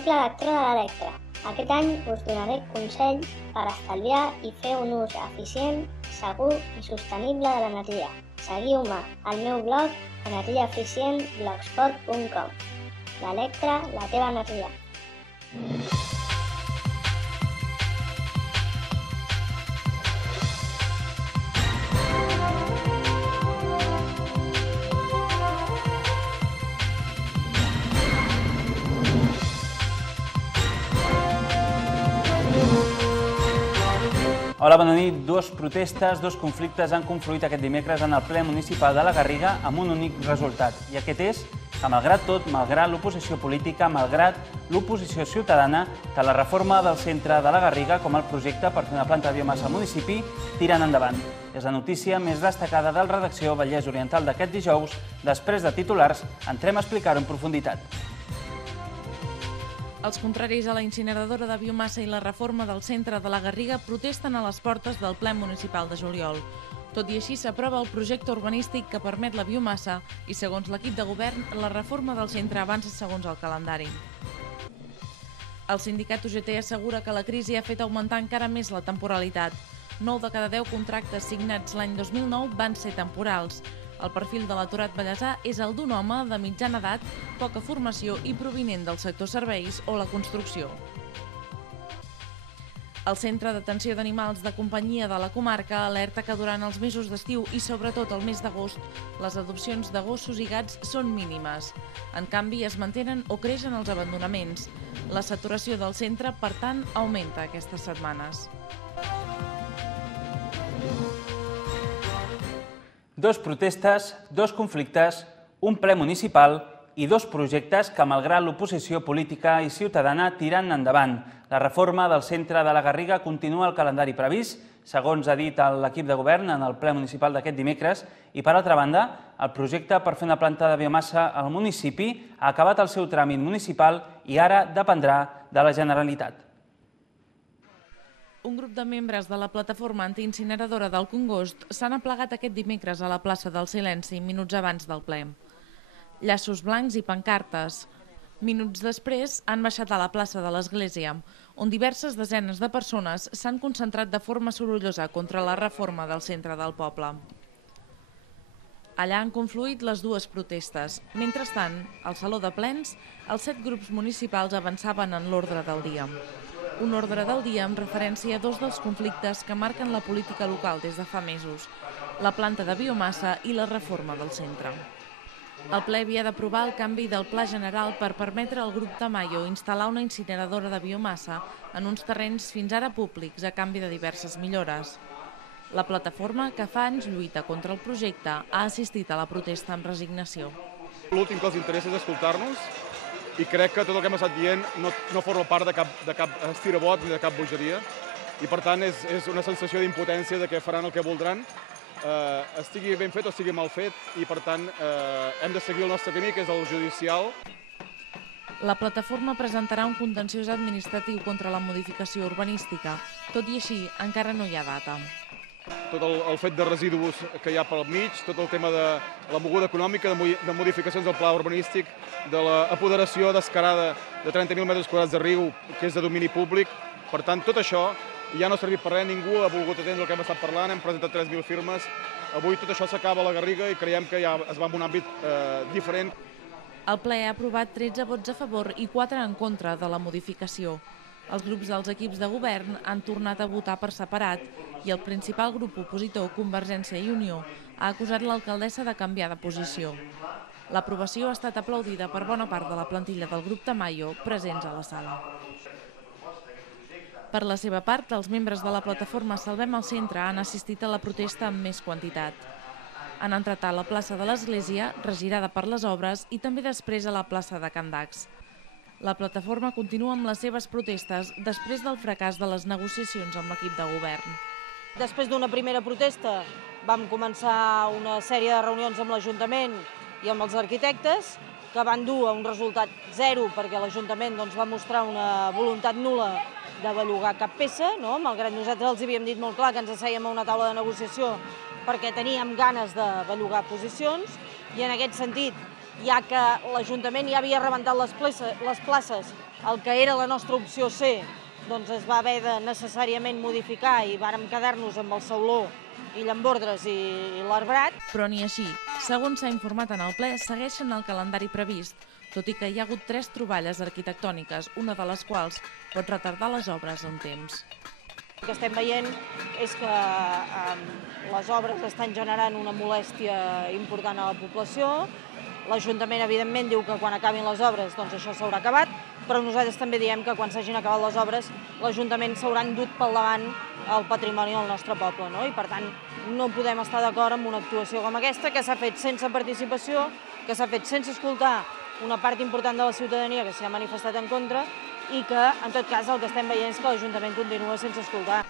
Soc l'electró de l'Electra. Aquest any us donaré consells per estalviar i fer un ús eficient, segur i sostenible de l'energia. Seguiu-me al meu blog energiaeficient.blogspot.com. L'Electra, la teva energia. Hola, bona nit. Dos protestes, dos conflictes han confluït aquest dimecres en el ple municipal de la Garriga amb un únic resultat. I aquest és que, malgrat tot, malgrat l'oposició política, malgrat l'oposició ciutadana, que la reforma del centre de la Garriga, com el projecte per fer una planta de biomassa al municipi, tiren endavant. És la notícia més destacada del Redacció Vallès Oriental d'aquest dijous. Després de titulars, entrem a explicar-ho en profunditat. Els contraris a la incineradora de biomassa i la reforma del centre de la Garriga protesten a les portes del ple municipal de juliol. Tot i així, s'aprova el projecte urbanístic que permet la biomassa i, segons l'equip de govern, la reforma del centre avança segons el calendari. El sindicat UGT assegura que la crisi ha fet augmentar encara més la temporalitat. 9 de cada 10 contractes signats l'any 2009 van ser temporals. El perfil de l'aturat vallesà és el d'un home de mitjana edat, poca formació i provinent del sector serveis o la construcció. El Centre d'Atenció d'Animals de Companyia de la comarca alerta que durant els mesos d'estiu i sobretot el mes d'agost, les adopcions de gossos i gats són mínimes. En canvi, es mantenen o creixen els abandonaments. La saturació del centre, per tant, augmenta aquestes setmanes. Dos protestes, dos conflictes, un ple municipal i dos projectes que, malgrat l'oposició política i ciutadana, tiren endavant. La reforma del centre de la Garriga continua el calendari previst, segons ha dit l'equip de govern en el ple municipal d'aquest dimecres, i, per altra banda, el projecte per fer una planta de biomassa al municipi ha acabat el seu tràmit municipal i ara dependrà de la Generalitat. Un grup de membres de la plataforma antiincineradora del Congost s'han aplegat aquest dimecres a la plaça del Silenci, minuts abans del ple. Llaços blancs i pancartes. Minuts després han baixat a la plaça de l'Església, on diverses desenes de persones s'han concentrat de forma sorollosa contra la reforma del centre del poble. Allà han confluït les dues protestes. Mentrestant, al Saló de Plens, els 7 grups municipals avançaven en l'ordre del dia. Un ordre del dia amb referència a dos dels conflictes que marquen la política local des de fa mesos, la planta de biomassa i la reforma del centre. El ple havia d'aprovar el canvi del Pla General per permetre al grup Tamayo instal·lar una incineradora de biomassa en uns terrenys fins ara públics a canvi de diverses millores. La plataforma, que fa anys lluita contra el projecte, ha assistit a la protesta amb resignació. L'últim que els interessa és escoltar-nos i crec que tot el que hem estat dient no forma part de cap estirabot ni de cap bogeria i, per tant, és una sensació d'impotència de que faran el que voldran, estigui ben fet o estigui mal fet, i, per tant, hem de seguir el nostre camí, que és el judicial. La plataforma presentarà un contenciós administratiu contra la modificació urbanística. Tot i així, encara no hi ha data. Tot el fet de residus que hi ha pel mig, tot el tema de la moguda econòmica, de modificacions del pla urbanístic, de l'apoderació descarada de 30.000 metres quadrats de riu, que és de domini públic. Per tant, tot això ja no ha servit per res, ningú ha volgut atendre el que hem estat parlant, hem presentat 3.000 firmes. Avui tot això s'acaba a la Garriga i creiem que ja es va en un àmbit diferent. El ple ha aprovat 13 vots a favor i 4 en contra de la modificació. Els grups dels equips de govern han tornat a votar per separat i el principal grup opositor, Convergència i Unió, ha acusat l'alcaldessa de canviar de posició. L'aprovació ha estat aplaudida per bona part de la plantilla del grup Tamayo presents a la sala. Per la seva part, els membres de la plataforma Salvem el Centre han assistit a la protesta amb més quantitat. Han entrat a la plaça de l'Església, regirada per les obres, i també després a la plaça de Can Dax. La plataforma continua amb les seves protestes després del fracàs de les negociacions amb l'equip de govern. Després d'una primera protesta vam començar una sèrie de reunions amb l'Ajuntament i amb els arquitectes que van dur a un resultat zero perquè l'Ajuntament va mostrar una voluntat nul·la de bellugar cap peça, malgrat nosaltres els havíem dit molt clar que ens assèiem a una taula de negociació perquè teníem ganes de bellugar posicions i en aquest sentit ja que l'Ajuntament ja havia rebentat les places, el que era la nostra opció C, doncs es va haver de necessàriament modificar i vàrem quedar-nos amb el Sauló i Llambordres i l'Arbrat. Però ni així. Segons s'ha informat en el ple, segueixen el calendari previst, tot i que hi ha hagut 3 troballes arquitectòniques, una de les quals pot retardar les obres un temps. El que estem veient és que les obres estan generant una molèstia important a la població. L'Ajuntament, evidentment, diu que quan acabin les obres doncs això s'haurà acabat, però nosaltres també diem que quan s'hagin acabat les obres l'Ajuntament s'haurà endut pel davant el patrimoni del nostre poble, no? I per tant no podem estar d'acord amb una actuació com aquesta, que s'ha fet sense participació, que s'ha fet sense escoltar una part important de la ciutadania que s'hi ha manifestat en contra i que, en tot cas, el que estem veient és que l'Ajuntament continua sense escoltar.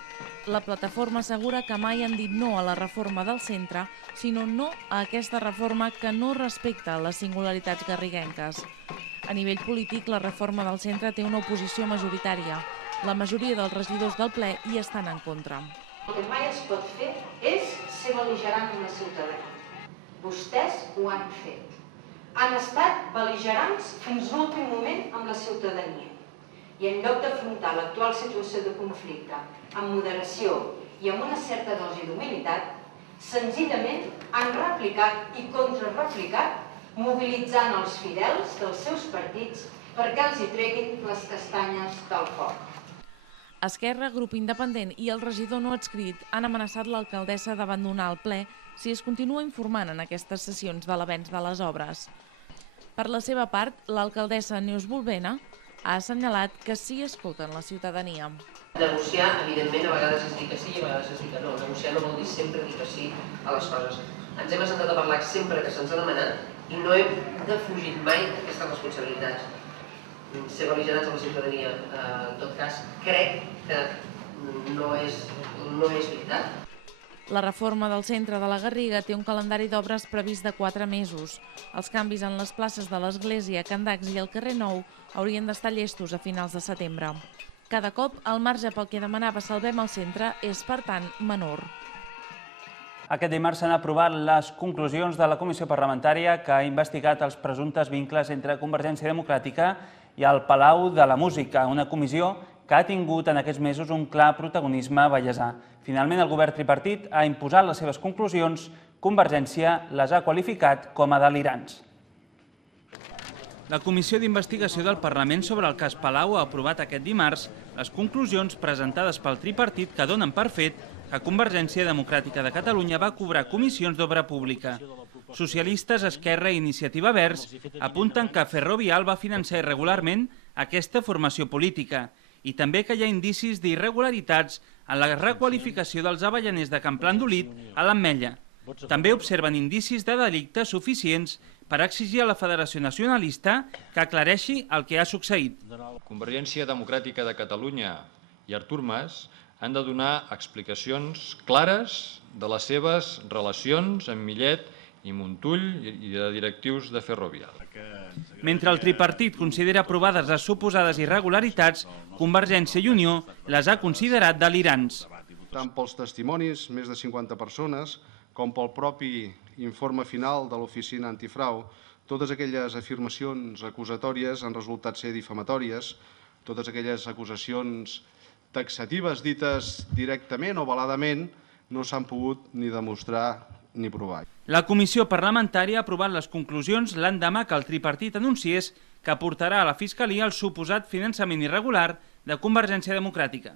La plataforma assegura que mai han dit no a la reforma del centre, sinó no a aquesta reforma que no respecta les singularitats garriguenques. A nivell polític, la reforma del centre té una oposició majoritària. La majoria dels regidors del ple hi estan en contra. El que mai es pot fer és ser bel·ligerant amb la ciutadania. Vostès ho han fet. Han estat bel·ligerants fins l'últim moment amb la ciutadania. I en lloc d'afrontar l'actual situació de conflicte amb moderació i amb una certa dosi d'humilitat, senzillament han replicat i contrarreplicat, mobilitzant els fidels dels seus partits perquè els hi treguin les castanyes del foc. Esquerra, Grup Independent i el regidor no adscrit han amenaçat l'alcaldessa d'abandonar el ple si es continua informant en aquestes sessions de l'avenç de les obres. Per la seva part, l'alcaldessa Neus Bolbena ha assenyalat que sí escolten la ciutadania. Negociar, evidentment, a vegades es diu que sí i a vegades es diu que no. Negociar no vol dir sempre dir que sí a les coses. Ens hem assentat a parlar sempre que se'ns ha demanat i no hem defugit mai aquestes responsabilitats. Ser bel·ligerants amb la ciutadania, en tot cas, crec que no és veritat. La reforma del centre de la Garriga té un calendari d'obres previst de 4 mesos. Els canvis en les places de l'Església, Can d'Acs i el carrer Nou haurien d'estar llestos a finals de setembre. Cada cop, el marge pel que demanava Salvem el centre és, per tant, menor. Aquest dimarts s'han aprovat les conclusions de la comissió parlamentària que ha investigat els presumptes vincles entre Convergència Democràtica i el Palau de la Música, una comissió que ha tingut en aquests mesos un clar protagonisme vallesà. Finalment, el govern tripartit ha imposat les seves conclusions. Convergència les ha qualificat com a delirants. La Comissió d'Investigació del Parlament sobre el cas Palau ha aprovat aquest dimarts les conclusions presentades pel tripartit que donen per fet que Convergència Democràtica de Catalunya va cobrar comissions d'obra pública. Socialistes, Esquerra i Iniciativa Verds apunten que Ferrovial va finançar irregularment aquesta formació política i també que hi ha indicis d'irregularitats en la requalificació dels avellaners de Camplandolid a l'Ametlla. També observen indicis de delicte suficients per exigir a la Federació Nacionalista que aclareixi el que ha succeït. Convergència Democràtica de Catalunya i Artur Mas han de donar explicacions clares de les seves relacions amb Millet i Montull i de directius de Ferrovial. Mentre el tripartit considera aprovades les suposades irregularitats, Convergència i Unió les ha considerat delirants. Tant pels testimonis, més de 50 persones, com pel propi informe final de l'Oficina Antifrau, totes aquelles afirmacions acusatòries han resultat ser difamatòries, totes aquelles acusacions taxatives dites directament o veladament no s'han pogut ni demostrar ni provar. La comissió parlamentària ha aprovat les conclusions l'endemà que el tripartit anunciés que portarà a la Fiscalia el suposat finançament irregular de Convergència Democràtica.